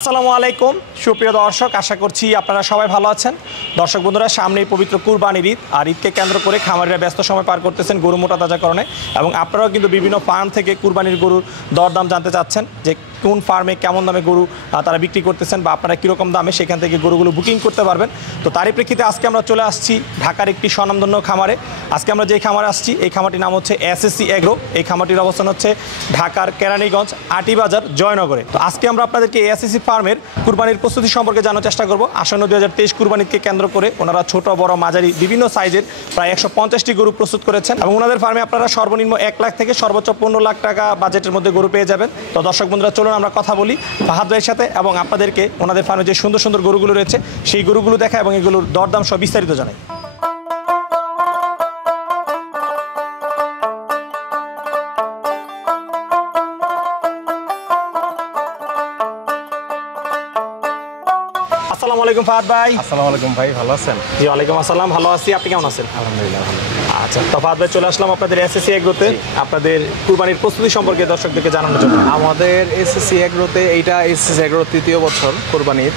আসসালামু আলাইকুম সুপ্রিয় দর্শক, আশা করছি আপনারা সবাই ভালো আছেন। দর্শক বন্ধুরা, সামনেই পবিত্র কুরবানির ঈদ, আর ঈদকে কেন্দ্র করে খামারিরা ব্যস্ত সময় পার করতেছেন গরু মোটা তাজাকরণে, এবং আপনারাও কিন্তু বিভিন্ন ফার্ম থেকে কুরবানির গরুর দরদাম জানতে চাচ্ছেন যে কোন ফার্মে কেমন দামে গরু তারা বিক্রি করতেছেন বা আপনারা কীরকম দামে সেখান থেকে গরুগুলো বুকিং করতে পারবেন। তো তারই প্রেক্ষিতে আজকে আমরা চলে আসছি ঢাকার একটি স্বনামধন্য খামারে। আজকে আমরা যে খামারে আসছি এই খামারটির নাম হচ্ছে এসএসসি এগ্রো। এই খামারটির অবস্থান হচ্ছে ঢাকার কেরানীগঞ্জ আটিবাজার জয়নগরে। তো আজকে আমরা আপনাদেরকে এসএসসি ফার্মের কুরবানির প্রস্তুতি সম্পর্কে জানার চেষ্টা করব। আসন্ন 2023 কুরবানিকে কেন্দ্র করে ওনারা ছোট বড় মাঝারি বিভিন্ন সাইজের প্রায় 150টি গরু প্রস্তুত করেছেন, এবং ওনাদের ফার্মে আপনারা সর্বনিম্ন 1 লাখ থেকে সর্বোচ্চ 15 লাখ টাকা বাজেটের মধ্যে গরু পেয়ে যাবেন। তো দর্শক বন্ধুরা, চলুন আমরা কথা বলি ফাহাদ ভাইয়ের সাথে এবং আপনাদেরকে ওনাদের ফার্মে যে সুন্দর সুন্দর গরুগুলো রয়েছে সেই গরুগুলো দেখা এবং এগুলোর দরদাম সব বিস্তারিত জানাই। আসসালামু আলাইকুম ফাহাদ ভাই। আসসালামু আলাইকুম ভাই, ভালো আছেন? জি ওয়ালাইকুম আসসালাম, ভালো আছি। আপনি কেমন আছেন? আলহামদুলিল্লাহ ভালো। আচ্ছা, তো ফাহাদ ভাই চলে আসলাম আপনাদের এসএসসি এগ্রোতে আপনাদের কুরবানির প্রস্তুতি সম্পর্কে দর্শকদেরকে জানানোর জন্য। আমাদের এসএসসি এগ্রোতে, এইটা এসএসসি এগ্রোর তৃতীয় বছর কোরবানির।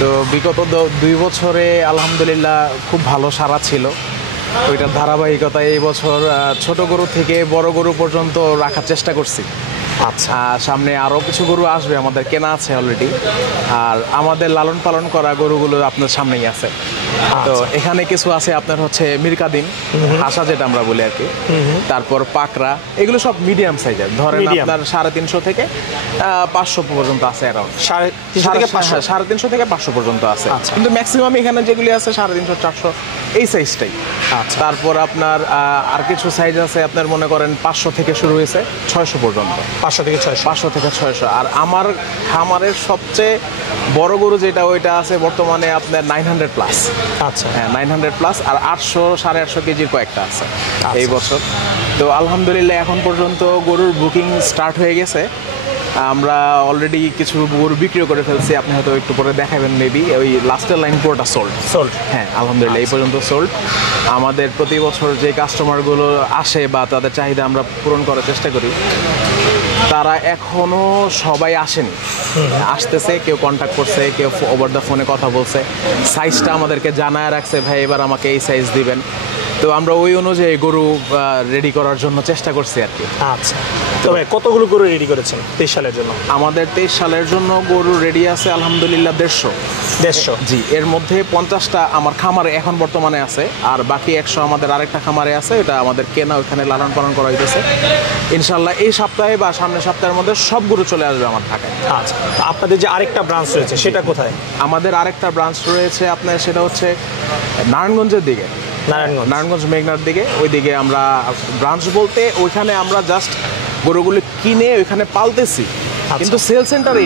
তো বিগত 2 বছরে আলহামদুলিল্লাহ খুব ভালো সাড়া ছিল। ওইটার ধারাবাহিকতায় এই বছর ছোট গরু থেকে বড় গরু পর্যন্ত রাখার চেষ্টা করছি। আচ্ছা, সামনে আরও কিছু গরু আসবে, আমাদের কেনা আছে অলরেডি। আর আমাদের লালন পালন করা গরুগুলো আপনার সামনেই আছে। তো এখানে কিছু আছে আপনার হচ্ছে মিরকাদিন হাসা, যেটা আমরা বলি আর কি। তারপর পাকড়া, এগুলো সব মিডিয়াম সাইজের, ধরেন আপনার 350 থেকে 500 পর্যন্ত আছে। অ্যারাউন্ড 350 থেকে 500 পর্যন্ত আছে, কিন্তু ম্যাক্সিমাম এখানে যেগুলি আছে 350 400 এই সাইজটাই। আচ্ছা, তারপর আপনার আর কিছু সাইজ আছে আপনার মনে করেন 500 থেকে শুরু হয়েছে 600 পর্যন্ত। 500 থেকে 600। আর আমার খামারের সবচেয়ে বড় গরু যেটা, ওইটা আছে বর্তমানে আপনার 900 প্লাস। আচ্ছা, হ্যাঁ 900 প্লাস, আর 800 850 কেজির কয়েকটা আছে এই বছর। তো আলহামদুলিল্লাহ এখন পর্যন্ত গরুর বুকিং স্টার্ট হয়ে গেছে। আমরা অলরেডি কিছু গরু বিক্রিও করে ফেলছি, আপনি হয়তো একটু পরে দেখাবেন মেবি। ওই লাস্টের লাইন পুরোটা সোল্ড। হ্যাঁ আলহামদুলিল্লাহ এই পর্যন্ত সোল্ড। আমাদের প্রতি বছর যে কাস্টমারগুলো আসে বা তাদের চাহিদা আমরা পূরণ করার চেষ্টা করি, তারা এখনও সবাই আসেনি, আসতেছে। কেউ কন্ট্যাক্ট করছে, কেউ ওভার দ্য ফোনে কথা বলছে, সাইজটা আমাদেরকে জানায় রাখছে, ভাই এবার আমাকে এই সাইজ দিবেন। তো আমরা ওই অনুযায়ী গরু রেডি করার জন্য চেষ্টা করছি আর কি। আচ্ছা, তবে কতগুলো গরু রেডি করেছেন 23 সালের জন্য? আমাদের 23 সালের জন্য গরু রেডি আছে আলহামদুলিল্লাহ 150। জি, এর মধ্যে 50টা আমার খামারে এখন বর্তমানে আছে, আর বাকি 100 আমাদের আরেকটা খামারে আছে। এটা আমাদের কেনা, ওইখানে লালন পালন করা হইতেছে। ইনশাল্লাহ এই সপ্তাহে বা সামনের সপ্তাহের মধ্যে সব গরু চলে আসবে আমার ঢাকায়। আচ্ছা, আপনাদের যে আরেকটা ব্রাঞ্চ রয়েছে সেটা কোথায়? আমাদের আরেকটা ব্রাঞ্চ রয়েছে আপনার, সেটা হচ্ছে নারায়ণগঞ্জের দিকে, নারায়ণগঞ্জ মেঘনার দিকে। ওইদিকে আমরা ব্রাঞ্চ বলতে ওইখানে আমরা জাস্ট গরুগুলো কিনে ওইখানে পালতেছি, কিন্তু সেল সেন্টার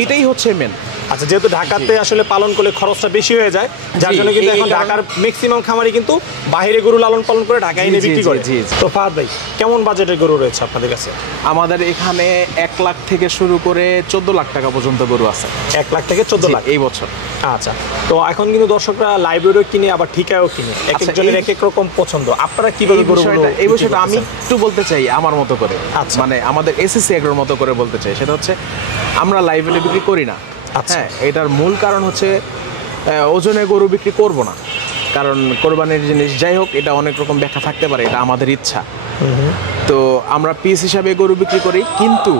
এইটাই হচ্ছে মেন। আচ্ছা, যেহেতু ঢাকাতে আসলে পালন করলে খরচটা বেশি হয়ে যায়, যার জন্য কিন্তু এখন ঢাকার ম্যাক্সিমাম খামারি কিন্তু বাইরে গরু লালন পালন করে ঢাকায় এনে বিক্রি করে। তো ফাহাদ ভাই, কেমন বাজেটের গরু রয়েছে আপনাদের কাছে? আমাদের এখানে 1 লাখ থেকে শুরু করে 14 লাখ টাকা পর্যন্ত গরু আছে। 1 লাখ থেকে 14 লাখ এই বছর। আচ্ছা, তো এখন কিন্তু দর্শকরা লাইব্রেরিও কিনে আবার ঠিকাও কিনে, এক একজনের এক এক রকম পছন্দ। আপনারা কিভাবে গরুগুলো? এই বিষয়টা আমি একটু বলতে চাই আমার মতো করে, মানে আমাদের এসএসসি এগ্রোর মতো করে বলতে চাই। সেটা হচ্ছে আমরা লাইব্রেরি বিক্রি করি না। হ্যাঁ, এটার মূল কারণ হচ্ছে ওজনে গরু বিক্রি করব না, কারণ কোরবানির জিনিস যাই হোক, এটা অনেক রকম ব্যাখ্যা থাকতে পারে, এটা আমাদের ইচ্ছা। তো আমরা পিস হিসাবে গরু বিক্রি করি, কিন্তু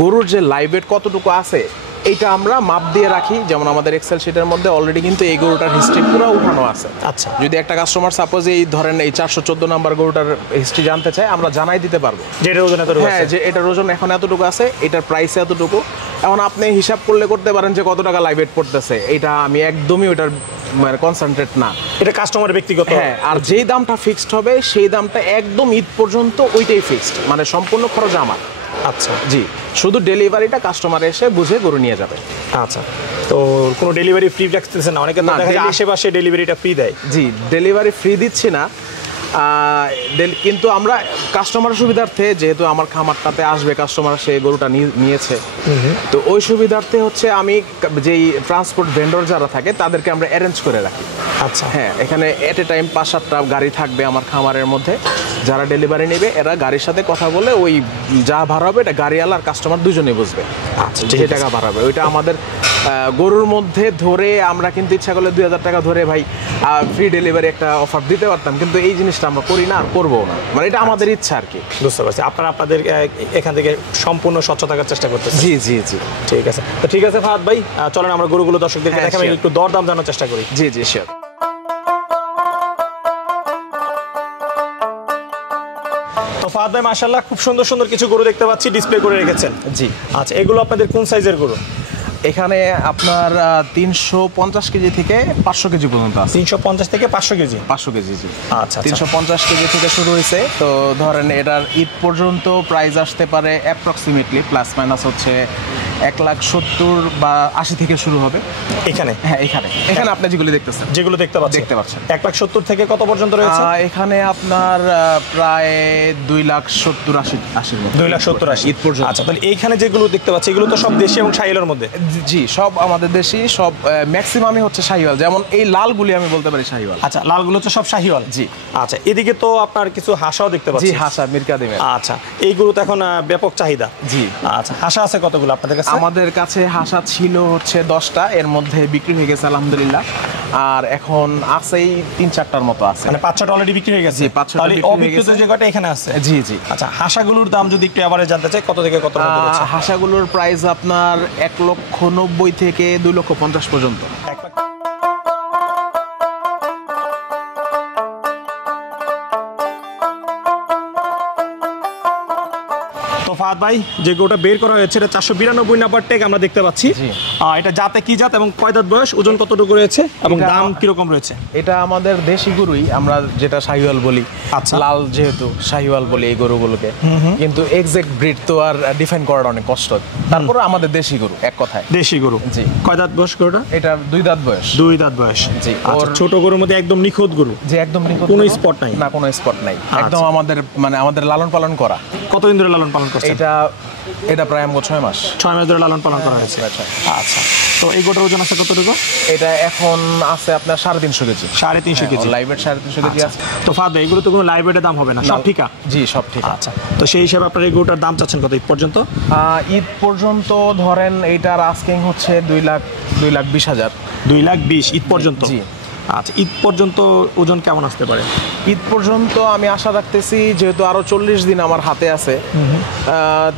গরুর যে লাইভ ওয়েট কতটুকু আছে এইটা আমরা মাপ দিয়ে রাখি। যেমন আমাদের এক্সেল শিটের মধ্যে অলরেডি কিন্তু এই গরুটার হিস্ট্রি পুরো উঠানো আছে। আচ্ছা, যদি একটা কাস্টমার সাপোজ এই ধরেন এই 414 নাম্বার গরুটার হিস্ট্রি জানতে চায়, আমরা জানাই দিতে পারবো যে এটার ওজন এতটুকু। হ্যাঁ, যে এটার ওজন এখন এতটুকু আছে, এটার প্রাইস এতটুকু। এখন আপনি হিসাব করতে পারেন যে কত টাকা লাইভ ওয়েট পড়তেছে। এটা আমি একদমই ওটার মানে কনসেন্ট্রেট না, এটা কাস্টমারের ব্যক্তিগত। হ্যাঁ, আর যেই দামটা ফিক্সড হবে সেই দামটা একদম ঈদ পর্যন্ত ওইটাই ফিক্সড, মানে সম্পূর্ণ খরচ আমার। আচ্ছা, জি, শুধু ডেলিভারিটা কাস্টমার এসে বুঝে গরু নিয়ে যাবে। আচ্ছা, তো কোনো ডেলিভারি ফ্রি রাখতেছেন না? অনেকে না, আশেপাশে ডেলিভারিটা ফ্রি দেয়। জি, ডেলিভারি ফ্রি দিচ্ছি না, কিন্তু আমরা কাস্টমার সুবিধার্থে, যেহেতু আমার খামারটাতে আসবে কাস্টমার, সে গরুটা নিয়েছে, তো ওই সুবিধার্থে হচ্ছে আমি যেই ট্রান্সপোর্ট ভেন্ডর যারা থাকে তাদেরকে আমরা অ্যারেঞ্জ করে রাখি। আচ্ছা, হ্যাঁ, এখানে এট এ টাইম 5-7টা গাড়ি থাকবে আমার খামারের মধ্যে, যারা ডেলিভারি নেবে এরা গাড়ির সাথে কথা বলে ওই যা ভাড়া হবে এটা গাড়িওয়ালা আর কাস্টমার দুজনেই বুঝবে। আচ্ছা, যে টাকা ভাড়া হবে ওইটা আমাদের গরুর মধ্যে ধরে আমরা কিন্তু ইচ্ছা করলে 2000 টাকা ধরে ভাই ফ্রি ডেলিভারি একটা অফার দিতে পারতাম, কিন্তু এই জিনিসটা আমরা করি না আর করবো না, মানে এটা আমাদের ইচ্ছা আর কি। বুঝতে পারছি, আপনাদের এখান থেকে সম্পূর্ণ স্বচ্ছ থাকার চেষ্টা করতেছেন। জি জি জি, ঠিক আছে। তো ঠিক আছে ফাহাদ ভাই, চলেন আমরা গরুগুলো দর্শকদেরকে দেখাবো, একটু দরদাম জানার চেষ্টা করি। জি জি শিওর। তো ফাহাদ ভাই মাশাআল্লাহ খুব সুন্দর সুন্দর কিছু গরু দেখতে পাচ্ছি ডিসপ্লে করে রেখেছেন। জি, আচ্ছা, এগুলো আপনাদের কোন সাইজের গরু? এখানে আপনার 350 কেজি থেকে 500 কেজি পর্যন্ত আছে। 350 থেকে 500 কেজি? 500 কেজি, জি। আচ্ছা, 350 কেজি থেকে শুরু হয়েছে, তো ধরেন এটার ঈদ পর্যন্ত প্রাইস আসতে পারে অ্যাপ্রক্সিমেটলি প্লাস মাইনাস হচ্ছে 1,70,000 বা 80 থেকে শুরু হবে এখানে? হ্যাঁ, এখানে আপনি যেগুলো দেখতেছেন, যেগুলো দেখতে পাচ্ছেন 1,70,000 থেকে কত পর্যন্ত রয়েছে? এখানে আপনার প্রায় 2,70,000-80 2,70,000 ঈদ পর্যন্ত। আচ্ছা, তাহলে এইখানে যেগুলো দেখতে পাচ্ছি এগুলো তো সব দেশি এবং শাহিওয়ালের মধ্যে? জি, সব আমাদের দেশি, সব ম্যাক্সিমামই হচ্ছে শাহিওয়াল, যেমন এই লালগুলি আমি বলতে পারি শাহিওয়াল। আচ্ছা, লালগুলো তো সব শাহিওয়াল? জি। আচ্ছা, এদিকে তো আপনার কিছু হাসাও দেখতে পাচ্ছি। জি, হাসা মির কাদিমের। আচ্ছা, এইগুলো তো এখন ব্যাপক চাহিদা। জি। আচ্ছা, হাসা আছে কতগুলো আপনাদের কাছে? আমাদের কাছে হাসা ছিল হচ্ছে 10টা, এর মধ্যে বিক্রি হয়ে গেছে আলহামদুলিল্লাহ, আর এখন আছেই 3-4টার মতো আছে। মানে 5-6টা অলরেডি বিক্রি হয়ে গেছে? জি, 5-6টা তাহলে বিক্রি হয়ে অবিক্রিত গেছে। যে কয়টা এখানে আছে? জি জি। আচ্ছা, হাসাগুলোর দাম যদি একটু এবারে জানতে চাই, কত থেকে কত পর্যন্ত রয়েছে? হাসাগুলোর প্রাইস আপনার 1,90,000 থেকে 2,50,000 পর্যন্ত। ফাহাদ ভাই, যে গরুটা বের করা হয়েছে এটা 492 নাম্বার ট্যাগ আমরা দেখতে পাচ্ছি। এটা জাতে কি জাত এবং কয় দাঁত বয়স, ওজন কতটুকু রয়েছে এবং দাম কিরকম রয়েছে? এটা আমাদের দেশি গরুই, আমরা যেটা শাহিওয়াল বলি। আচ্ছা। লাল যেহেতু শাহিওয়াল বলি এই গরুগুলোকে, কিন্তু এক্সাক্ট ব্রিড তো আর ডিফাইন করাটা অনেক কষ্ট, তারপরে আমাদের দেশি গরু এক কথায়। দেশি গরু? জি। কয় দাঁত বয়স গরুটা? এটা 2 দাঁত বয়স। 2 দাঁত বয়স, জি। আচ্ছা, ছোট গরুর মধ্যে একদম নিখুঁত গরু? যে একদম নিখুঁত, কোনো স্পট নাই? না, কোনো স্পট নাই, একদম আমাদের লালন পালন করা। কতদিন ধরে লালন পালন করছেন? এটা প্রায় 6 মাস। 6 মাস ধরে লালন পালন করা হয়েছে। আচ্ছা, তো এই গোটার ওজন আছে কতটুকু? এটা এখন আছে আপনার 350 কেজি। 350 কেজি? লাইভেট 350 কেজি আছে। তো ফাহাদ ভাই, এগুলো তো কোনো লাইভেটের দাম হবে না, সব ঠিকা? জি, সব ঠিক। আচ্ছা, তো সেই হিসাবে আপনার এই গরুটার দাম চাচ্ছেন কত ঈদ পর্যন্ত? ঈদ পর্যন্ত ধরেন এইটার আস্কিং হচ্ছে 2,20,000। 2,20,000 ঈদ পর্যন্ত? জি। আচ্ছা, ঈদ পর্যন্ত ওজন কেমন আসতে পারে? ঈদ পর্যন্ত আমি আশা রাখতেছি, যেহেতু আরো 40 দিন আমার হাতে আছে,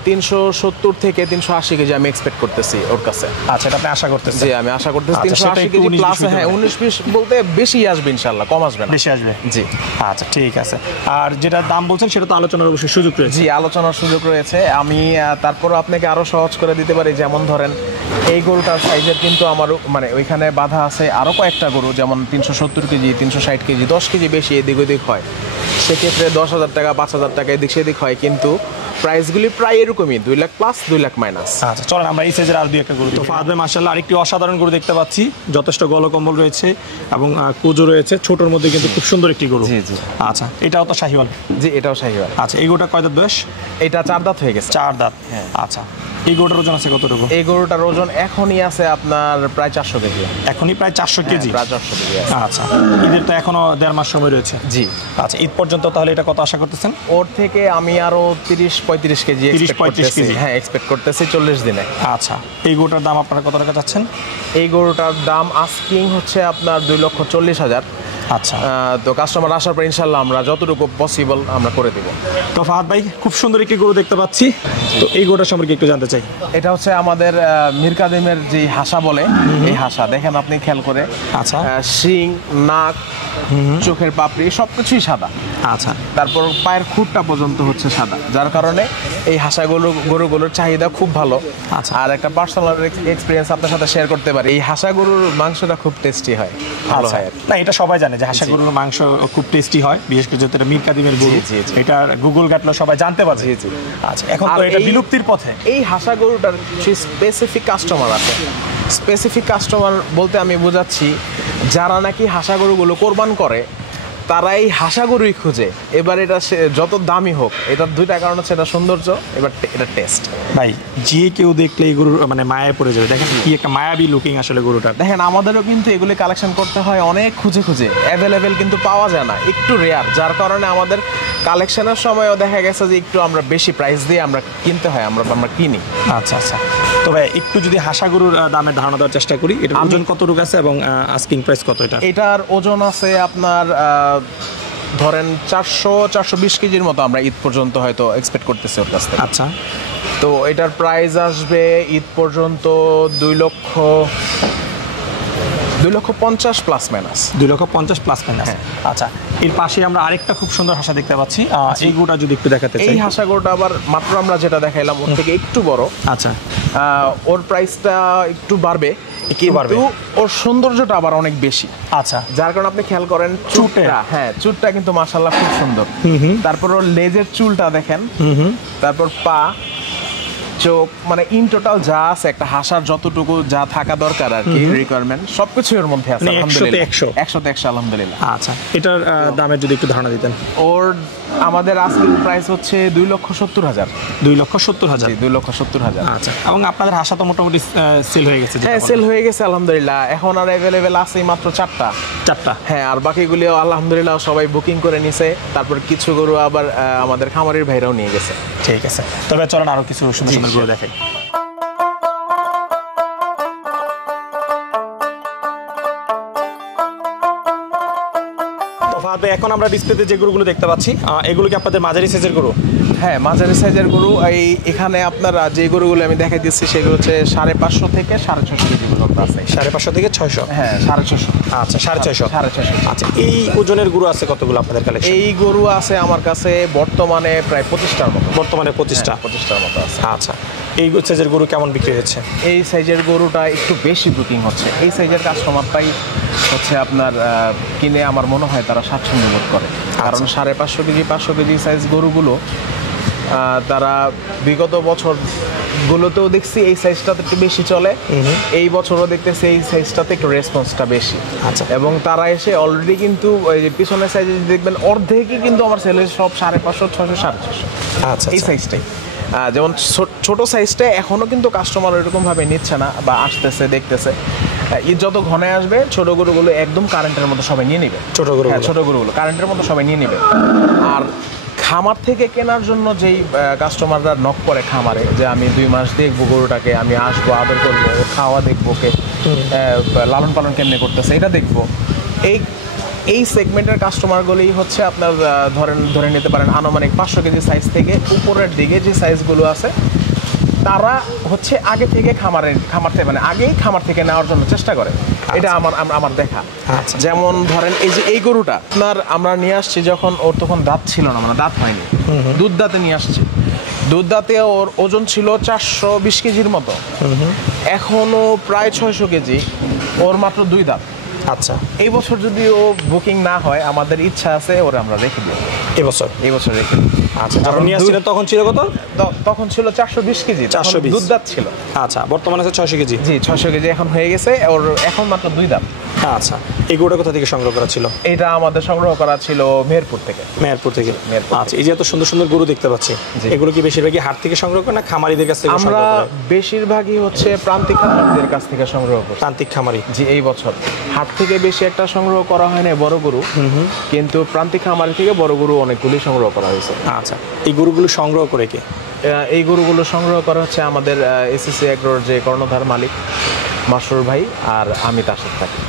370 থেকে 380 কেজি আমি এক্সপেক্ট করতেছি ওর কাছে। আচ্ছা, এটা আপনি আশা করতেছেন? জি, আমি আশা করতেছি 380 কেজি প্লাস। হ্যাঁ, 19-20 বলতে বেশি আসবে ইনশাআল্লাহ, কম আসবে না। বেশি আসবে? জি। আচ্ছা, ঠিক আছে। আর যেটা দাম বলছেন সেটা তো আলোচনার অবশ্যই সুযোগ রয়েছে? জি, আলোচনার সুযোগ রয়েছে। আমি তারপরও আপনাকে আরো সহজ করে দিতে পারি, যেমন ধরেন এই গরুটার সাইজের কিন্তু আমার মানে ওইখানে বাধা আছে আরো কয়েকটা গরু, যেমন 370 কেজি, 360 কেজি, 10 কেজি বেশি এদিক ওদিক হয়, সেক্ষেত্রে 10,000 টাকা 5,000 টাকা এদিক সেদিক হয়, কিন্তু প্রাইসগুলি প্রায় এরকমই, 2 লাখ প্লাস 2 লাখ মাইনাস। আচ্ছা, চলেন আমরা এই সাইজের আর দুই একটা গরু। তো ফাহাদ ভাই মাশাআল্লাহ আরেকটি অসাধারণ গরু দেখতে পাচ্ছি, যথেষ্ট গলকম্বল রয়েছে এবং কুজো রয়েছে, ছোটর মধ্যে কিন্তু খুব সুন্দর একটি গরু। জি জি। আচ্ছা, এটাও তো শাহিওয়াল? জি, এটাও শাহিওয়াল। আচ্ছা, এই গরুটা কয় দাঁত বয়স? এটা 4 দাঁত হয়ে গেছে। 4 দাঁত? হ্যাঁ। আচ্ছা, এই গরুটার ওজন আছে কতটুকু? এই গরুটার ওজন এখনই আছে আপনার প্রায় 400 কেজি। এখনই প্রায় 400 কেজি? প্রায় 400 কেজি আছে। আচ্ছা, ঈদের তো এখনো 1.5 মাস সময় রয়েছে। জি। আচ্ছা, ঈদ পর্যন্ত তাহলে এটা কত আশা করতেছেন? ওর থেকে আমি আরো 30-35 কেজি 30-35 কেজি? হ্যাঁ, এক্সপেক্ট করতেছি 40 দিনে। আচ্ছা, এই গরুটার দাম আপনারা কত টাকা চাচ্ছেন? এই গরুটার দাম আস্কিং হচ্ছে আপনার 2,40,000। আচ্ছা, তো কাস্টমার আসার পর ইনশাল্লাহ আমরা যতটুকু পসিবল আমরা করে দেব। তো ফাহাদ ভাই, খুব সুন্দর একটি গরু দেখতে পাচ্ছি, তো এই গরুটার সম্পর্কে একটু জানতে চাই। এটা হচ্ছে আমাদের মির কাদিমের যে হাসা বলে, এই হাসা দেখেন আপনি খেয়াল করে। আচ্ছা। শিং, নাক, চোখের পাপড়ি সবকিছুই সাদা। আচ্ছা, তারপর পায়ের খুঁটটা পর্যন্ত হচ্ছে সাদা, যার কারণে এই গরুগুলোর চাহিদা খুব ভালো। আচ্ছা। আর একটা পার্সোনাল এক্সপিরিয়েন্স আপনার সাথে শেয়ার করতে পারি, এই হাসা গরুর মাংসটা খুব টেস্টি হয়, ভালো হয়। না, এটা সবাই জানে যে হাসা গরুর মাংস খুব টেস্টি হয়, বিশেষ করে যেটা মির কাদিমের গরু, এটা গুগল ঘাটলে সবাই জানতে পারে। আচ্ছা, এখন তো এটা বিলুপ্তির পথে। এই হাসা গরুটার স্পেসিফিক কাস্টমার আছে। স্পেসিফিক কাস্টমার বলতে আমি বোঝাচ্ছি, যারা নাকি হাসা গরুগুলো কোরবান করে তারা এই হাসা গরুই খুঁজে। এবার এটা যত দামি হোক, এটার দুইটা কারণ হচ্ছে এটা সৌন্দর্য, এবার এটা টেস্ট। ভাই যে কেউ দেখলে এই গরুর মানে মায়ায় পড়ে যাবে। দেখেন কি একটা মায়াবী লুকিং আসলে গরুটা। দেখেন আমাদেরও কিন্তু এগুলি কালেকশন করতে হয় অনেক খুঁজে খুঁজে, অ্যাভেলেবেল কিন্তু পাওয়া যায় না, একটু রেয়ার, যার কারণে আমাদের কালেকশনের সময়ও দেখা গেছে যে একটু আমরা বেশি প্রাইস দিয়ে আমরা কিনতে হয়, আমরা কিনি। আচ্ছা আচ্ছা। তবে একটু যদি হাসা গরুর দামের ধারণা দেওয়ার চেষ্টা করি, এটার ওজন কতটুকু আছে এবং আস্কিং প্রাইস কত এটা? এটার ওজন আছে আপনার ধরেন 400-420 কেজির মতো আমরা ঈদ পর্যন্ত হয়তো এক্সপেক্ট করতেছি ওর কাছ থেকে। আচ্ছা। তো এটার প্রাইস আসবে ঈদ পর্যন্ত 2,50,000 প্লাস মাইনাস। 2,50,000 plus minus. আচ্ছা, এর পাশে আমরা আরেকটা খুব সুন্দর হাসা দেখতে পাচ্ছি, এই গরুটা যদি একটু দেখাতে চাই। এই হাসা গরুটা আবার মাত্র আমরা যেটা দেখাইলাম ওর থেকে একটু বড়। আচ্ছা। ওর প্রাইসটা একটু বাড়বে, কিন্তু ওর সৌন্দর্যটা আবার অনেক বেশি। আচ্ছা। যার কারণে আপনি খেয়াল করেন চুটটা, হ্যাঁ চুটটা কিন্তু মাশাআল্লাহ খুব সুন্দর। তারপর ওর লেজের চুলটা দেখেন, তারপর পা, চোখ, মানে ইন টোটাল যা আছে একটা হাসার যতটুকু যা থাকা দরকার আর কি রিকোয়ারমেন্ট সবকিছু এর মধ্যে আছে আলহামদুলিল্লাহ। 100 আলহামদুলিল্লাহ। আচ্ছা, এটার দামের যদি একটু ধারণা দিতেন। ওর আমাদের আস্কিং প্রাইস হচ্ছে 2,70,000। 2,70,000। 2,70,000। আচ্ছা, এবং আপনাদের হাসা তো মোটামুটি সেল হয়ে গেছে? হ্যাঁ সেল হয়ে গেছে আলহামদুলিল্লাহ। এখন আর অ্যাভেলেবেল আছে মাত্র 4টা। হ্যাঁ, আর বাকিগুলো আলহামদুলিল্লাহ সবাই বুকিং করে নিছে। তারপর কিছু গরু আবার আমাদের খামারের ভাইরাও নিয়ে গেছে। ঠিক আছে, তবে চলেন আরো কিছু সুন্দর সুন্দর গরু দেখাই। এখন আমরা ডিসপ্লেতে যে গরুগুলো দেখতে পাচ্ছি, এগুলো কি আপনাদের মাঝারি সাইজের গরু? হ্যাঁ, মাঝারি সাইজের গরু। এখানে আপনার যে গরুগুলো আমি দেখাই দিচ্ছি সেগুলো হচ্ছে 550 থেকে 650 কেজি পর্যন্ত আছে। 550 থেকে 600? হ্যাঁ 650। আচ্ছা, 650। 650। আচ্ছা, এই ওজনের গরু আছে কতগুলো আপনাদের কালেকশন? এই গরু আছে আমার কাছে বর্তমানে প্রায় 25টার মতো। বর্তমানে 25টা? 25টার মতো আছে। আচ্ছা, এই সাইজের গরু কেমন বিক্রি হচ্ছে? এই সাইজের গরুটা একটু বেশি বুকিং হচ্ছে। এই সাইজের কাস্টমারটাই হচ্ছে আপনার কিনে আমার মনে হয় তারা স্বাচ্ছন্দ্য বোধ করে, কারণ 550 কেজি 500 কেজি সাইজ গরুগুলো তারা বিগত বছরগুলোতেও দেখছি এই সাইজটাতে একটু বেশি চলে, এই বছরও দেখতেছি এই সাইজটাতে একটু রেসপন্সটা বেশি। আচ্ছা। এবং তারা এসে অলরেডি কিন্তু ওই যে পিছনের সাইজে দেখবেন অর্ধেকই কিন্তু আমার সেলের সব 550, 600, 650। আচ্ছা, এই সাইজটাই। যেমন ছোট সাইজটা এখনো কিন্তু কাস্টমার ওইরকম ভাবে নিচ্ছে না বা আসতেছে দেখতেছে। ঈদ যত ঘনে আসবে ছোট গরুগুলো একদম কারেন্টের মতো সবাই নিয়ে নেবে। ছোট গরুগুলো কারেন্টের মতো সবাই নিয়ে নেবে। আর খামার থেকে কেনার জন্য যেই কাস্টমাররা নক করে খামারে, যে আমি 2 মাস দেখবো গরুটাকে, আমি আসবো, আদর করবো, ওর খাওয়া দেখবো, ওকে লালন পালন কেমনে করতেছে এটা দেখবো, এই সেগমেন্টের কাস্টমারগুলোই হচ্ছে আপনার ধরে নিতে পারেন আনুমানিক 500 কেজি সাইজ থেকে উপরের দিকে যে সাইজগুলো আছে তারা হচ্ছে আগে থেকে খামার থেকে মানে আগেই খামার থেকে নেওয়ার জন্য চেষ্টা করে। এটা আমার দেখা। যেমন ধরেন এই যে এই গরুটা আপনার আমরা নিয়ে আসছি যখন ওর তখন দাঁত ছিল না, মানে দাঁত হয়নি, দুধ দাঁতে নিয়ে আসছি। দুধ দাঁতে ওর ওজন ছিল 420 কেজির মতো, এখনো প্রায় 600 কেজি, ওর মাত্র 2 দাঁত। আচ্ছা, এই বছর যদি ও বুকিং না হয় আমাদের ইচ্ছা আছে ওরে আমরা রেখে দিই এই বছর রেখে। আচ্ছা, যখন নিয়ে আসছিলেন তখন ছিল কত? তখন ছিল 420 কেজি, 420 দুধ দাঁত ছিল। আচ্ছা, বর্তমানে আছে 600 কেজি? জি, 600 কেজি এখন হয়ে গেছে, ওর এখন মাত্র 2 দাঁত। আচ্ছা, এই গরুটা কোথা থেকে সংগ্রহ করা ছিল? এটা আমাদের সংগ্রহ করা ছিল মেহেরপুর থেকে। আচ্ছা, এই যে এত সুন্দর সুন্দর গরু দেখতে পাচ্ছি, এগুলো কি বেশিরভাগই হাট থেকে সংগ্রহ করেন না খামারিদের কাছ থেকে? আমরা বেশিরভাগই হচ্ছে প্রান্তিক খামারিদের কাছ থেকে সংগ্রহ করি। প্রান্তিক খামারি? জি। এই বছর হাট থেকে বেশি একটা সংগ্রহ করা হয় না বড় গরু, কিন্তু প্রান্তিক খামারি থেকে বড় গরু অনেকগুলি সংগ্রহ করা হয়েছে। আচ্ছা, এই গরুগুলো সংগ্রহ করে কে? এই গরুগুলো সংগ্রহ করা হচ্ছে আমাদের এসএসসি এগ্রোর যে কর্ণধার মালিক মাসুর ভাই আর আমি তার সাথে থাকি।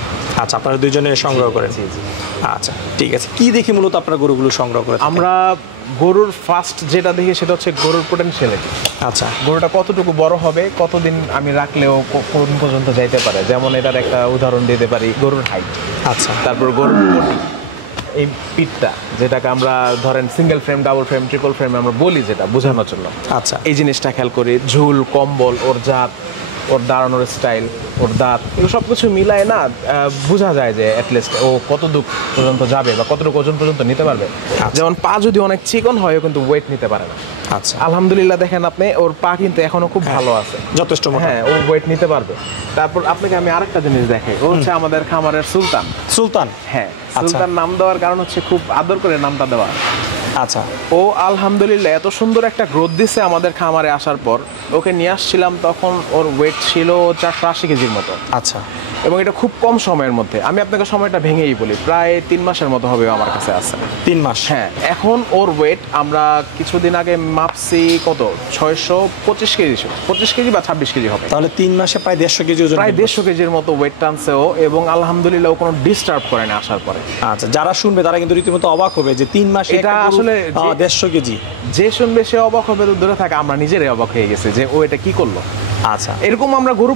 আচ্ছা, আপনারা দুইজনে সংগ্রহ করেন? জি। আচ্ছা, ঠিক আছে। কি দেখি মূলত আপনারা গরুগুলো সংগ্রহ করেন? আমরা গরুর ফার্স্ট যেটা দেখি সেটা হচ্ছে গরুর পোটেনশিয়ালিটি। আচ্ছা, গরুটা কতটুকু বড় হবে, কতদিন আমি রাখলেও কোন পর্যন্ত যাইতে পারে। যেমন এটার একটা উদাহরণ দিতে পারি গরুর হাইট। আচ্ছা, তারপর গরুর বডি, এই পিঠটা যেটাকে আমরা ধরেন single frame, double frame, triple frame আমরা বলি যেটা বোঝানোর জন্য। আচ্ছা, এই জিনিসটা খেয়াল করি। ঝুল, কম্বল, ওর জাত, ওর দাঁড়ানোর স্টাইল, ওর দাঁত, এগুলো সব কিছু মিলায় না বোঝা যায় যে অ্যাটলিস্ট ও কতটুক পর্যন্ত যাবে বা কতটুকু ওজন পর্যন্ত নিতে পারবে। যেমন পা যদি অনেক চিকন হয় ও কিন্তু ওয়েট নিতে পারে না। আচ্ছা, আলহামদুলিল্লাহ দেখেন আপনি ওর পা কিন্তু এখনো খুব ভালো আছে, যথেষ্ট মোটা। হ্যাঁ ও ওয়েট নিতে পারবে। তারপর আপনাকে আমি আরেকটা জিনিস দেখাই, ও হচ্ছে আমাদের খামারের সুলতান। সুলতান, হ্যাঁ, সুলতান নাম দেওয়ার কারণ হচ্ছে খুব আদর করে নামটা দেওয়া। আচ্ছা, ও আলহামদুলিল্লাহ এত সুন্দর একটা গ্রোথ দিছে আমাদের খামারে আসার পর। ওকে নিয়ে আসছিলাম তখন ওর ওয়েট ছিল 480 কেজির মতো। আচ্ছা, এবং এটা খুব কম সময়ের মধ্যে, আমি আপনাকে সময়টা ভেঙেই বলি, প্রায় 3 মাসের মতো হবে আমার কাছে আছে। 3 মাস? হ্যাঁ। এখন ওর ওয়েট আমরা কিছুদিন আগে মাপছি কত, 625 কেজি ছিল, 25 কেজি বা 26 কেজি হবে। তাহলে 3 মাসে প্রায় 150 কেজি ওজন, প্রায় 150 কেজির মতো ওয়েট টানছে ও, এবং আলহামদুলিল্লাহ ও কোনো ডিস্টার্ব করে না আসার পরে। আচ্ছা, যারা শুনবে তারা কিন্তু রীতিমতো অবাক হবে যে 3 মাসে এটা আসলে 150 কেজি। যে শুনবে সে অবাক হবে, তো দূরে থাকে, আমরা নিজেরাই অবাক হয়ে গেছি যে ও এটা কি করলো। আচ্ছা, এরকম আমরা গরু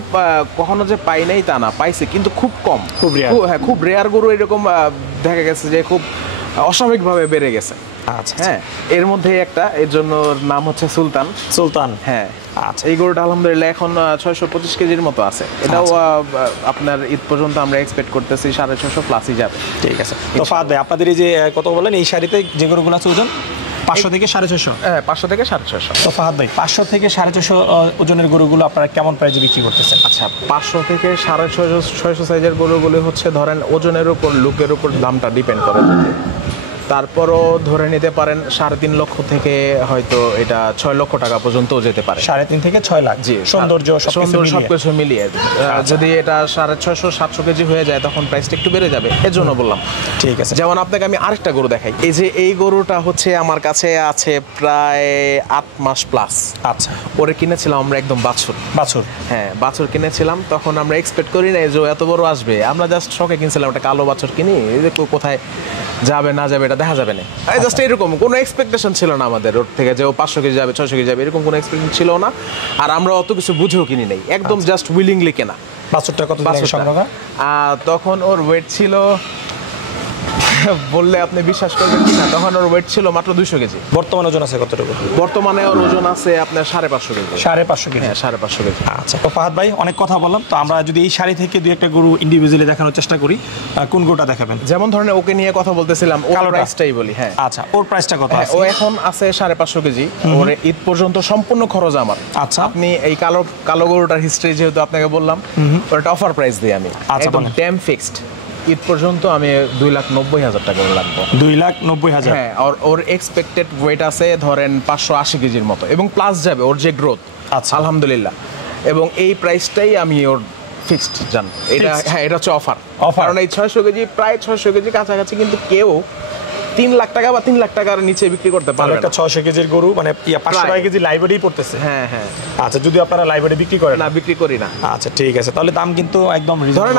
কখনো যে পাই নাই তা না, পাইছি কিন্তু খুব কম, খুব রেয়ার। হ্যাঁ খুব রেয়ার গরু এরকম দেখা গেছে যে খুব অস্বাভাবিকভাবে বেড়ে গেছে। আচ্ছা, হ্যাঁ, এর মধ্যে একটা, এর জন্য ওর নাম হচ্ছে সুলতান। সুলতান, হ্যাঁ। আচ্ছা, এই গরুটা আলহামদুলিল্লাহ এখন 625 কেজির মতো আছে। এটাও আপনার ঈদ পর্যন্ত আমরা এক্সপেক্ট করতেছি 650 প্লাসই যাবে। ঠিক আছে। তো ফাহাদ ভাই, আপনাদের এই যে কত বলেন এই শাড়িতে যে গরুগুলো আছে ওজন 500 থেকে 650? হ্যাঁ, 500 থেকে 650। তো ফাহাদ ভাই, 500 থেকে 650 ওজনের গরুগুলো আপনারা কেমন প্রাইসে বিক্রি করতেছেন? আচ্ছা, 500 থেকে 650 সাইজের গরুগুলি হচ্ছে ধরেন ওজনের উপর, লুকের উপর দামটা ডিপেন্ড করে। তারপরও ধরে নিতে পারেন 3.5 লক্ষ থেকে হয়তো এটা 6 লক্ষ টাকা পর্যন্ত যেতে পারে। 3.5 থেকে 6 লাখ? জি, সৌন্দর্য সবকিছু মিলিয়ে। যদি এটা 650-700 কেজি হয়ে যায় তখন প্রাইসটা একটু বেড়ে যাবে, এর জন্য বললাম। ঠিক আছে। যেমন আপনাকে আমি আরেকটা গরু দেখাই, এই যে এই গরুটা হচ্ছে আমার কাছে আছে প্রায় 8 মাস প্লাস। আচ্ছা, ওরে কিনেছিলাম আমরা একদম বাছুর। বাছুর? হ্যাঁ, বাছুর কিনেছিলাম, তখন আমরা এক্সপেক্ট করি না যে এত বড় আসবে। আমরা জাস্ট শখে কিনছিলাম একটা কালো বাছুর কিনি, এই যে কোথায় যাবে না যাবে এটা দেখা যাবে না, জাস্ট এরকম কোনো এক্সপেকটেশন ছিল না আমাদের ওর থেকে যে ও 500 কেজি যাবে, 600 কেজি যাবে, এরকম কোনো এক্সপেকটেশন ছিল না। আর আমরা অত কিছু বুঝেও কিনি নাই, একদম জাস্ট উইলিংলি কেনা। বাছুরটা কত দিন আগে সংগ্রহ? তখন ওর ওয়েট ছিল, বললে আপনি বিশ্বাস করবেন কিনা, তখন ওর ওয়েট ছিল মাত্র 200 কেজি। বর্তমানে ওজন আছে কতটুকু? বর্তমানে ওর ওজন আছে আপনার 550 কেজি। 550 কেজি? হ্যাঁ, 550 কেজি। আচ্ছা, তো ফাহাদ ভাই অনেক কথা বললাম, তো আমরা যদি এই শাড়ি থেকে দুই একটা গরু ইন্ডিভিজুয়ালি দেখানোর চেষ্টা করি, কোন গরুটা দেখাবেন? যেমন ধরেন ওকে নিয়ে কথা বলতেছিলাম, ওর কালোটা? প্রাইসটাই বলি। হ্যাঁ, আচ্ছা, ওর প্রাইসটা কত আছে? ও এখন আছে 550 কেজি। ওর ঈদ পর্যন্ত সম্পূর্ণ খরচ আমার। আচ্ছা, আপনি এই কালো গরুটার হিস্ট্রি যেহেতু আপনাকে বললাম, ওটা অফার প্রাইস দিই আমি, একদম ড্যাম ফিক্সড। ঈদ পর্যন্ত আমি 2,90,000 টাকা লাগবো। 2,90,000? হ্যাঁ, ওর এক্সপেক্টেড ওয়েট আছে ধরেন 580 কেজির মতো, এবং প্লাস যাবে ওর যে গ্রোথ। আচ্ছা, আলহামদুলিল্লাহ। এবং এই প্রাইসটাই আমি ওর ফিক্সড জান। এটা হ্যাঁ, এটা হচ্ছে অফার। কারণ এই 600 কেজি, প্রায় 600 কেজি কাছাকাছি কিন্তু কেউ 3 লাখ টাকা বা 3 লাখ টাকার নিচে বিক্রি করতে পারবে না। একটা 600 কেজির গরু মানে 500 কেজি লাইব্রেরি পড়তেছে। হ্যাঁ হ্যাঁ। আচ্ছা, যদি আপনারা লাইব্রেরি বিক্রি করেন? না, বিক্রি করি না। আচ্ছা, ঠিক আছে, তাহলে দাম কিন্তু একদম ধরেন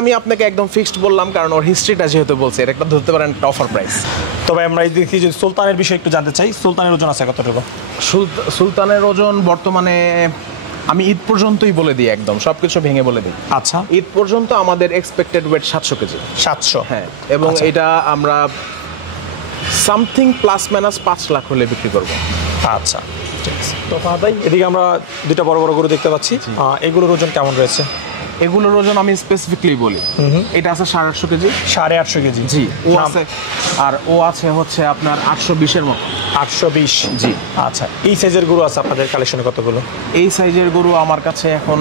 আমি আপনাকে একদম ফিক্সড বললাম, কারণ ওর হিস্ট্রিটা যেহেতু বলছে, এটা একটা ধরতে পারেন অফার প্রাইস। তবে আমরা এই দেখি যে সুলতানের বিষয়ে একটু জানতে চাই, সুলতানের ওজন আছে কতটুকু? সুলতানের ওজন বর্তমানে আমি ঈদ পর্যন্তই বলে দিই, একদম সবকিছু ভেঙে বলে দিই। আচ্ছা, ঈদ পর্যন্ত আমাদের এক্সপেক্টেড ওয়েট 700 কেজি। 700? হ্যাঁ, এবং এটা আমরা সামথিং প্লাস মাইনাস 5 লাখ হলে বিক্রি করবো। আচ্ছা, ঠিক আছে। তো ফাহাদ ভাই, এদিকে আমরা দুটো বড় বড় গরু দেখতে পাচ্ছি, এগুলোর ওজন কেমন রয়েছে? এগুলোর ওজন আমি স্পেসিফিকলি বলি, এটা আছে 850 কেজি। 850 কেজি? জি, ও আছে। আর ও আছে হচ্ছে আপনার 820-এর মতো। 820? জি। আচ্ছা, এই সাইজের গরু আছে আপনাদের কালেকশনে কতগুলো? এই সাইজের গরু আমার কাছে এখন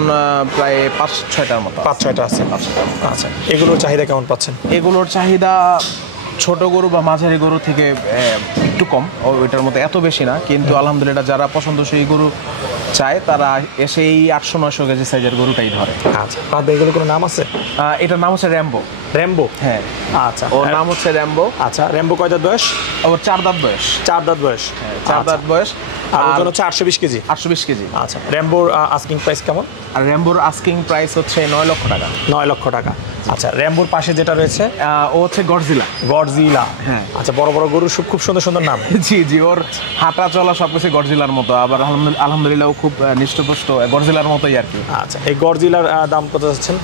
প্রায় 5-6টার মতো। 5-6টা আছে? আচ্ছা, এগুলোর চাহিদা কেমন পাচ্ছেন? এগুলোর চাহিদা ছোট গরু বা মাঝারি গরু থেকে একটু কম, ওইটার মতো এত বেশি না, কিন্তু আলহামদুলিল্লাহ যারা পছন্দসই গরু চায় তারা এসে এই 800-900 কেজি সাইজের গরুটাই ধরে। আচ্ছা, এগুলো কোনো নাম আছে? এটার নাম হচ্ছে র্যাম্বো। র্যাম্বো? হ্যাঁ। আচ্ছা, ওর নাম হচ্ছে র্যাম্বো। আচ্ছা, র্যাম্বো কয় দাঁত বয়স? ওর 4 দাঁত বয়স। 4 দাঁত বয়স? হ্যাঁ, 4 দাঁত বয়স। আর ওজন হচ্ছে 820 কেজি? 820 কেজি। আচ্ছা, র্যাম্বোর আস্কিং প্রাইস কেমন? আর র্যাম্বোর আস্কিং প্রাইস হচ্ছে 9 লক্ষ টাকা। 9 লক্ষ টাকা? আচ্ছা, র্যাম্বোর পাশে যেটা রয়েছে ও হচ্ছে গডজিলা। গডজিলা? হ্যাঁ। আচ্ছা, বড় বড় গরু, খুব সুন্দর সুন্দর নাম। জি জি, ওর হাঁটা চলা সবকিছু গডজিলার মতো। আবার আলহামদুলিল্লাহ ও খুব নিষ্ঠপুষ্ট গরজিলার মতোই আর কি। আচ্ছা, এই গরজিলার দাম কত যাচ্ছেন?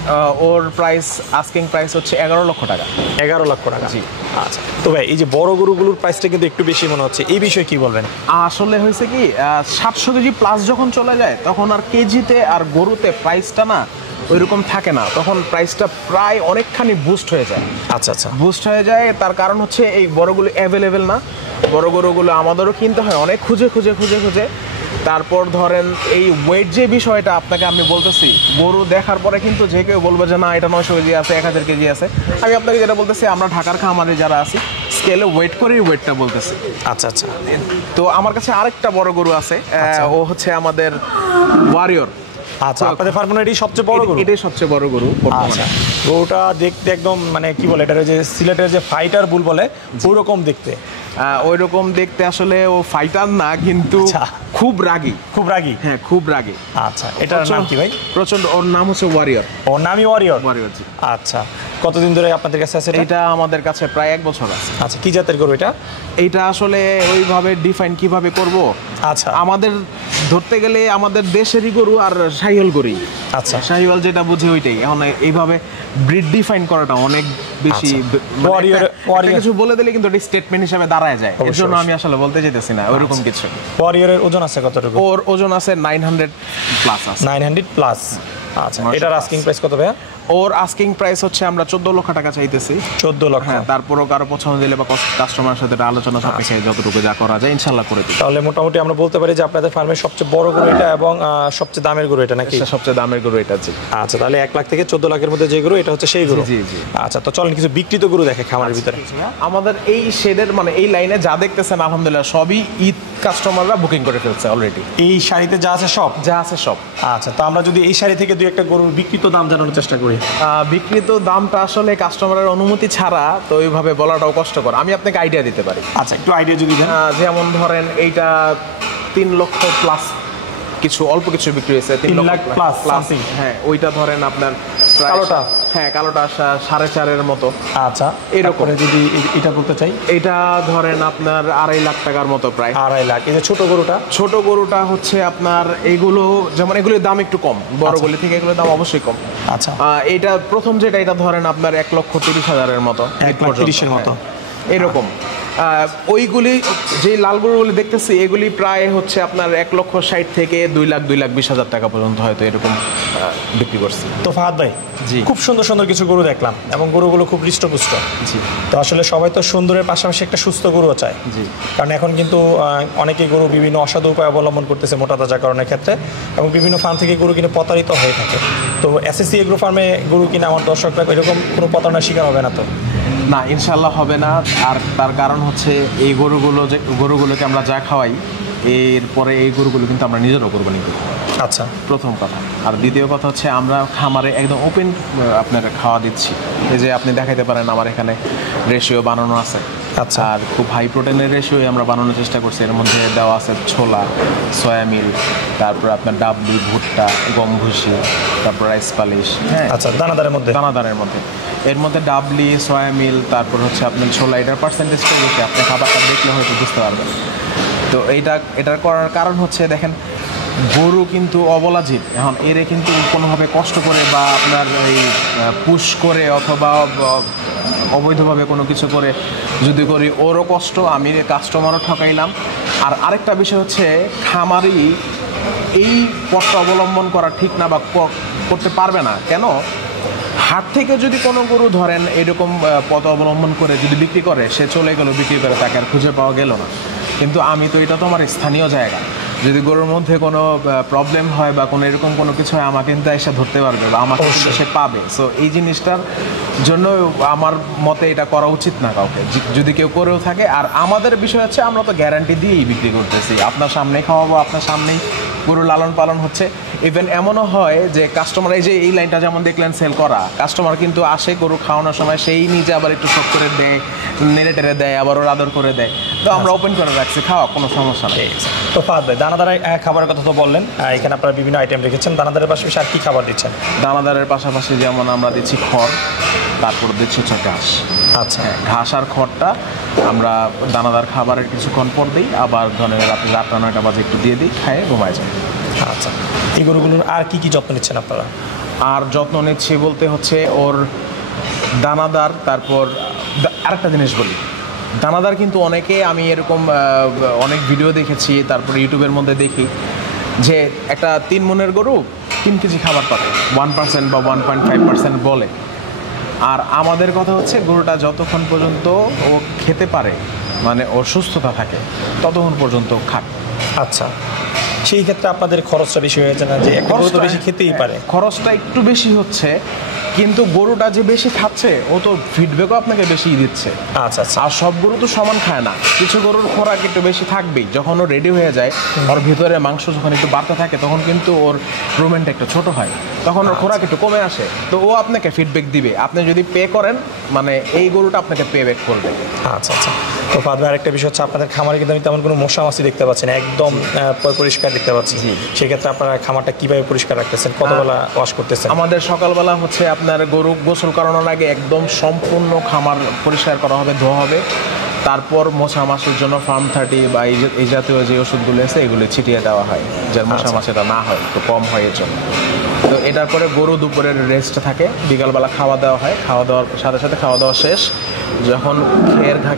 ওর প্রাইস আস্কিং প্রাইস হচ্ছে 11 লক্ষ টাকা। 11 লক্ষ টাকা। জি। আচ্ছা, তো ভাই এই যে বড় গরুগুলোর প্রাইসটা কিন্তু একটু বেশি মনে হচ্ছে, এই বিষয়ে কি বলবেন? আসলে হয়েছে কি 700 কেজি প্লাস যখন চলে যায় তখন আর কেজিতে আর গরুতে প্রাইসটা না ওইরকম থাকে না, তখন প্রাইসটা প্রায় অনেকখানি বুস্ট হয়ে যায়। আচ্ছা আচ্ছা, বুস্ট হয়ে যায়, তার কারণ হচ্ছে এই বড়গুলো অ্যাভেলেবেল না। বড় গরুগুলো আমাদেরও কিনতে হয় অনেক খুঁজে খুঁজে খুঁজে খুঁজে। তারপর ধরেন এই ওয়েট যে বিষয়টা আপনাকে আমি বলতেছি, গরু দেখার পরে কিন্তু যে কেউ বলবে যে না এটা 900 কেজি আছে, 1000 কেজি আছে। আমি আপনাকে যেটা বলতেছি, আমরা ঢাকার খামারে যারা আছি স্কেলে ওয়েট করেই ওয়েটটা বলতেছি। আচ্ছা আচ্ছা। তো আমার কাছে আরেকটা বড় গরু আছে, ও হচ্ছে আমাদের ওয়ারিয়র। আচ্ছা, আপনাদের ফার্মের এটাই সবচেয়ে বড় গরু? এটাই সবচেয়ে বড় গরু। আচ্ছা, গরুটা দেখতে একদম মানে কি বলে, এটার যে সিলেটের যে ফাইটার বুল বলে ওই রকম দেখতে। ওই রকম দেখতে, আসলে ও ফাইটার না কিন্তু খুব রাগী। খুব রাগী? হ্যাঁ, খুব রাগী। আচ্ছা, এটার নাম কি ভাই? প্রচন্ড, ওর নাম হচ্ছে ওয়ারিয়র। ওর নামই ওয়ারিয়র? ওয়ারিয়র, জি। আচ্ছা, কতদিন ধরে আপনাদের কাছে আছে এটা? আমাদের কাছে প্রায় 1 বছর আছে। আচ্ছা, কি জাতের গরু এটা? এইটা আসলে ওইভাবে ডিফাইন কিভাবে করব, আচ্ছা, আমাদের ধরতে গেলে আমাদের দেশেরই গরু আর শাহিওয়াল গরুই। আচ্ছা, শাহিওয়াল যেটা বুঝে ওইটাই। এখন এইভাবে ব্রিড ডিফাইন করাটা অনেক বেশি, কিছু বলে দিলে কিন্তু স্টেটমেন্ট হিসেবে দাঁড়ায় যায়। এর জন্য আমি আসলে বলতে যেতেছি না ওইরকম কিছু। ওয়ারিয়রের ওজন আছে কতটুকু? ওর ওজন আছে 900 প্লাস আছে। 900 প্লাস। আচ্ছা, এটার আস্কিং প্রাইস কত ভাইয়া? ওর আস্কিং প্রাইস হচ্ছে আমরা 14 লক্ষ টাকা চাইতেছি। 14 লক্ষ? হ্যাঁ, তারপরও কারো পছন্দ দিলে বা কাস্টমারের সাথে আলোচনা সাপেক্ষে যতটুকু যা করা যায় ইনশাল্লাহ করে দিই। তাহলে মোটামুটি আমরা বলতে পারি যে আপনাদের ফার্মের সবচেয়ে বড় গরু এটা এবং সবচেয়ে দামের গরু এটা নাকি? সবচেয়ে দামের গরু এটা, জি। আচ্ছা, তাহলে 1 লাখ থেকে 14 লাখের মধ্যে যে গরু এটা হচ্ছে সেই গরু? জি জি। আচ্ছা, তো চলেন কিছু বিক্রিত গরু দেখে খামারের ভিতরে। আমাদের এই শেডের মানে এই লাইনে যা দেখতেছেন আলহামদুলিল্লাহ সবই ঈদ কাস্টমাররা বুকিং করে ফেলছে অলরেডি। এই শাড়িতে যা আছে সব? যা আছে সব। আচ্ছা, তো আমরা যদি এই শাড়ি থেকে দুই একটা গরুর বিক্রিত দাম জানানোর চেষ্টা করি। বিক্রিত দামটা আসলে কাস্টমারের অনুমতি ছাড়া তো ওইভাবে বলাটাও কষ্টকর। আমি আপনাকে আইডিয়া দিতে পারি। আচ্ছা, একটু আইডিয়া যদি দেন। যেমন ধরেন এইটা 3 লক্ষ প্লাস, কিছু অল্প কিছু বিক্রি হয়েছে 3 লাখ প্লাস। হ্যাঁ, ওইটা ধরেন আপনার কালোটা? হ্যাঁ, কালোটা 4.5 মতো। আচ্ছা, এরকম। যদি এটা বলতে চাই, এটা ধরেন আপনার 2.5 লাখ টাকার মতো প্রায়। 2.5 লাখ। এই যে ছোট গরুটা? ছোট গরুটা হচ্ছে আপনার এইগুলো, যেমন এগুলোর দাম একটু কম, বড়গুলি থেকে এগুলোর দাম অবশ্যই কম। আচ্ছা, এটা প্রথম যেটা, এটা ধরেন আপনার 1,30,000-এর মতো। 1,30,000-এর মতো এরকম। ওইগুলি যে লাল গরুগুলি দেখতেছি এগুলি প্রায় হচ্ছে আপনার 1,60,000 থেকে 2,20,000 টাকা পর্যন্ত হয়তো এরকম বিক্রি করছি। তো ফাহাদ ভাই, জি, খুব সুন্দর সুন্দর কিছু গরু দেখলাম এবং গরুগুলো খুব হৃষ্টপুষ্ট। জি। তো আসলে সবাই তো সুন্দরের পাশাপাশি একটা সুস্থ গরুও চায়। জি। কারণ এখন কিন্তু অনেকেই গরু বিভিন্ন অসাধু উপায় অবলম্বন করতেছে মোটা তাজাকরণের ক্ষেত্রে, এবং বিভিন্ন ফার্ম থেকে গরু কিনে প্রতারিত হয়ে থাকে। তো এসএসসি এগ্রো ফার্মে গরু কিনে আমার দর্শকরা এরকম কোনো প্রতারণার শিকার হবে না তো? না, ইনশাল্লাহ হবে না। আর তার কারণ হচ্ছে এই গরুগুলোকে আমরা যা খাওয়াই, এরপরে এই গরুগুলো কিন্তু আমরা নিজেরও কোরবানি করি। আচ্ছা, প্রথম কথা। আর দ্বিতীয় কথা হচ্ছে আমরা খামারে একদম ওপেন আপনার খাওয়া দিচ্ছি। এই যে আপনি দেখাইতে পারেন আমার এখানে রেশিও বানানো আছে। আচ্ছা, আর খুব হাই প্রোটিনের রেশিও আমরা বানানোর চেষ্টা করছি। এর মধ্যে দেওয়া আছে ছোলা, সয়ামিল, তারপর আপনার ডাবলি, ভুট্টা, গম ভুসি, তারপর রাইস পালিশ। হ্যাঁ, আচ্ছা, দানাদারের মধ্যে? দানাদারের মধ্যে। এর মধ্যে ডাবলি, সয়ামিল, তারপর হচ্ছে আপনার ছোলা, এটার পার্সেন্টেজটা বেশি। আপনি খাবারটা দেখলে হয়তো বুঝতে পারবেন। তো এটার করার কারণ হচ্ছে দেখেন, গরু কিন্তু অবলা জীব। এখন এরে কিন্তু কোনোভাবে কষ্ট করে বা আপনার এই পুশ করে অথবা অবৈধভাবে কোনো কিছু করে যদি করি, ওরও কষ্ট, আমি কাস্টমারও ঠকাইলাম। আর আরেকটা বিষয় হচ্ছে, খামারি এই পথটা অবলম্বন করা ঠিক না বা করতে পারবে না। কেন? হাট থেকে যদি কোনো গরু ধরেন এরকম পথ অবলম্বন করে যদি বিক্রি করে, সে চলে গেল বিক্রি করে, তাকে আর খুঁজে পাওয়া গেল না। কিন্তু আমি তো, এটা তো আমার স্থানীয় জায়গা, যদি গরুর মধ্যে কোনো প্রবলেম হয় বা কোনো এরকম কোনো কিছু হয়, আমাকে কিন্তু এসে ধরতে পারবে বা আমাকে সে পাবে। সো এই জিনিসটার জন্য আমার মতে এটা করা উচিত না কাউকে, যদি কেউ করেও থাকে। আর আমাদের বিষয় হচ্ছে, আমরা তো গ্যারান্টি দিয়েই বিক্রি করতেছি, আপনার সামনেই খাওয়াবো, আপনার সামনেই গরু লালন পালন হচ্ছে। ইভেন এমনও হয় যে কাস্টমার, এই যে এই লাইনটা যেমন দেখলেন সেল করা, কাস্টমার কিন্তু আসে গরু খাওয়ানোর সময়, সেই নিজে আবার একটু শখ করে দেয়, নেড়ে টেড়ে দেয়, আবার ওর আদর করে দেয়। তো আমরা ওপেন করে রাখছি, খাওয়া কোনো সমস্যা নেই। তো ফাহাদ ভাই, দানাদারের খাবারের কথা তো বললেন, এখানে আপনারা বিভিন্ন আইটেম রেখেছেন। দানাদারের পাশাপাশি আর কি খাবার দিচ্ছেন? দানাদারের পাশাপাশি যেমন আমরা দিচ্ছি খড়, তারপর দিচ্ছি হচ্ছে ঘাস। আচ্ছা, ঘাস আর খড়টা আমরা দানাদার খাবারের কিছুক্ষণ পর দিই, আবার ধরেন রাত্রি 8টা 9টা বাজে একটু দিয়ে দিই, খায় ঘুমায় যায়। আচ্ছা, এই গরুগুলোর আর কি কি যত্ন নিচ্ছেন আপনারা? আর যত্ন নিচ্ছি বলতে হচ্ছে ওর দানাদার, তারপর আরেকটা জিনিস বলি, দানাদার কিন্তু অনেকে, আমি এরকম অনেক ভিডিও দেখেছি, তারপর ইউটিউবের মধ্যে দেখি যে একটা 3 মনের গরু 3 কেজি খাবার পাবে, 1% বা 1.5% বলে। আর আমাদের কথা হচ্ছে গরুটা যতক্ষণ পর্যন্ত ও খেতে পারে, মানে ওর সুস্থতা থাকে, ততক্ষণ পর্যন্ত খাক। আচ্ছা, সেই ক্ষেত্রে আপনাদের খরচটা বেশি হয়ে যায় না? যে খরচ তো বেশি খেতেই পারে। খরচটা একটু বেশি হচ্ছে, কিন্তু গরুটা যে বেশি খাচ্ছে ও তো ফিডব্যাকও আপনাকে বেশি দিচ্ছে। আচ্ছা আচ্ছা। আর সব গরু তো সমান খায় না, কিছু গরুর খোরাক একটু বেশি থাকবেই। যখন ও রেডি হয়ে যায়, ওর ভিতরে মাংস যখন একটু বাড়তে থাকে, তখন কিন্তু ওর রুমেনটা একটু ছোট হয়, তখন ওর খোরাক একটু কমে আসে। তো ও আপনাকে ফিডব্যাক দিবে, আপনি যদি পে করেন, মানে এই গরুটা আপনাকে পে ব্যাক করবে। আচ্ছা আচ্ছা। তো ফাদ ভাই, আরেকটা বিষয় হচ্ছে আপনাদের খামারে কিন্তু আমি তেমন কোনো মশা মাছি দেখতে পাচ্ছি না, একদম পরিষ্কার দেখতে পাচ্ছি। সেক্ষেত্রে আপনারা খামারটা কিভাবে পরিষ্কার রাখতেছেন, কতবেলা ওয়াশ করতেছেন? আমাদের সকালবেলা হচ্ছে আপনার গরু গোসল করানোর আগে একদম সম্পূর্ণ খামার পরিষ্কার করা হবে, ধোয়া হবে। তারপর মশা মাছির জন্য ফার্ম 30 বা এই জাতীয় যে ওষুধগুলো আছে এগুলো ছিটিয়ে দেওয়া হয়, যেন মশা মাছিটা না হয়, একটু কম হয় এর জন্য। তো এটার পরে গরু দুপুরের রেস্ট থাকে, বিকালবেলা খাওয়া দাওয়া হয়, খাওয়া দাওয়ার সাথে সাথে খাওয়া দাওয়া শেষ, যখন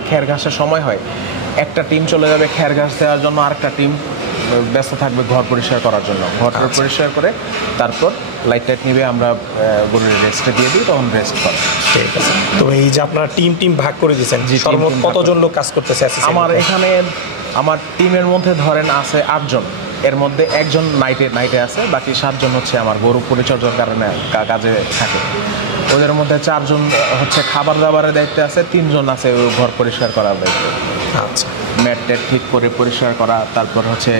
খের ঘাসের সময় হয়, একটা টিম চলে যাবে খের ঘাস দেওয়ার জন্য, আরেকটা টিম ব্যস্ত থাকবে ঘর পরিষ্কার করার জন্য। ঘরটা পরিষ্কার করে তারপর লাইট টাইট নিবে, আমরা গরুর রেস্টে দিয়ে দিই, তখন রেস্ট করে। ঠিক আছে। তো এই যে আপনারা টিম ভাগ করে দিয়েছেন, সর্বমোট কতজন লোক কাজ করতেছে? আমার এখানে আমার টিমের মধ্যে ধরেন আছে 8 জন, এর মধ্যে একজন নাইটে আছে, বাকি 7 জন হচ্ছে আমার গরু পরিচর্যার কারণে কাজে থাকে। ওদের মধ্যে 4 জন হচ্ছে খাবার দাবারের দায়িত্বে আছে, 3 জন আছে ঘর পরিষ্কার করার দায়িত্বে। আচ্ছা, ম্যাট ট্যাট ঠিক করে পরিষ্কার করা, তারপর হচ্ছে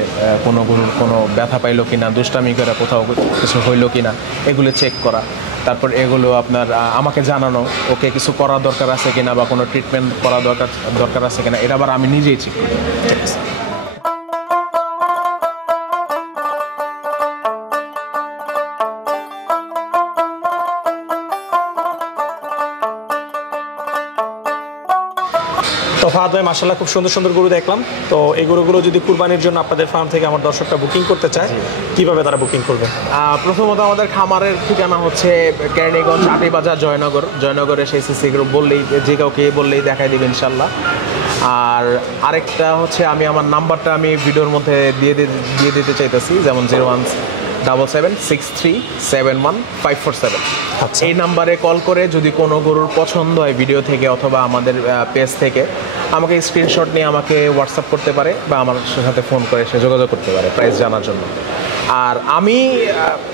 কোনো গরুর কোনো ব্যথা পাইলো কিনা, দুষ্টামি করে কোথাও কিছু হইলো কিনা, এগুলো চেক করা। তারপর এগুলো আপনার আমাকে জানানো, ওকে কিছু করা দরকার আছে কিনা বা কোনো ট্রিটমেন্ট করা দরকার আছে কিনা, এটা আবার আমি নিজেই চেক করি। ঠিক আছে। তো ফাহাদ ভাই, মাশাআল্লাহ খুব সুন্দর সুন্দর গরু দেখলাম। তো এই গরুগুলো যদি কুরবানির জন্য আপনাদের ফার্ম থেকে আমার দর্শকরা বুকিং করতে চায়, কিভাবে তারা বুকিং করবে? প্রথমত আমাদের খামারের ঠিকানা হচ্ছে কেরানীগঞ্জ আটিবাজার জয়নগরে সেই সিসি গ্রুপ বললেই, যে কাউকে বললেই দেখাই দেবে ইনশাল্লাহ। আর আরেকটা হচ্ছে আমি আমার নাম্বারটা আমি ভিডিওর মধ্যে দিয়ে দিতে চাইতেছি, যেমন 01776371547। আচ্ছা। এই নাম্বারে কল করে যদি কোনো গরুর পছন্দ হয় ভিডিও থেকে অথবা আমাদের পেজ থেকে, আমাকে স্ক্রিনশট নিয়ে আমাকে হোয়াটসঅ্যাপ করতে পারে বা আমার সাথে ফোন করে সে যোগাযোগ করতে পারে প্রাইস জানার জন্য। আর আমি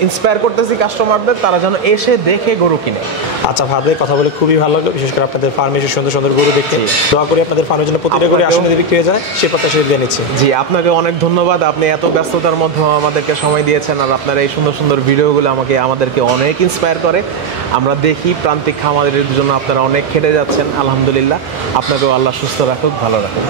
ইন্সপায়ার করতেছি কাস্টমারদের, তারা যেন এসে দেখে গরু কিনে। আচ্ছা ফাহাদ ভাই, কথা বলে খুবই ভালো লাগলো, বিশেষ করে আপনাদের ফার্মে এসে সুন্দর সুন্দর গরু দেখতে। দোয়া করি আপনাদের ফার্মের জন্য প্রতিটা গরু আসলে বিক্রি হয়ে যায়, সে প্রত্যাশা জানিয়েছি। জি, আপনাকে অনেক ধন্যবাদ, আপনি এত ব্যস্ততার মধ্যে আমাদেরকে সময় দিয়েছেন, আর আপনার এই সুন্দর সুন্দর ভিডিওগুলো আমাদেরকে অনেক ইন্সপায়ার করে। আমরা দেখি প্রান্তিক খামারের জন্য আপনারা অনেক খেটে যাচ্ছেন, আলহামদুলিল্লাহ। আপনাকেও আল্লাহ সুস্থ রাখুক, ভালো রাখুক।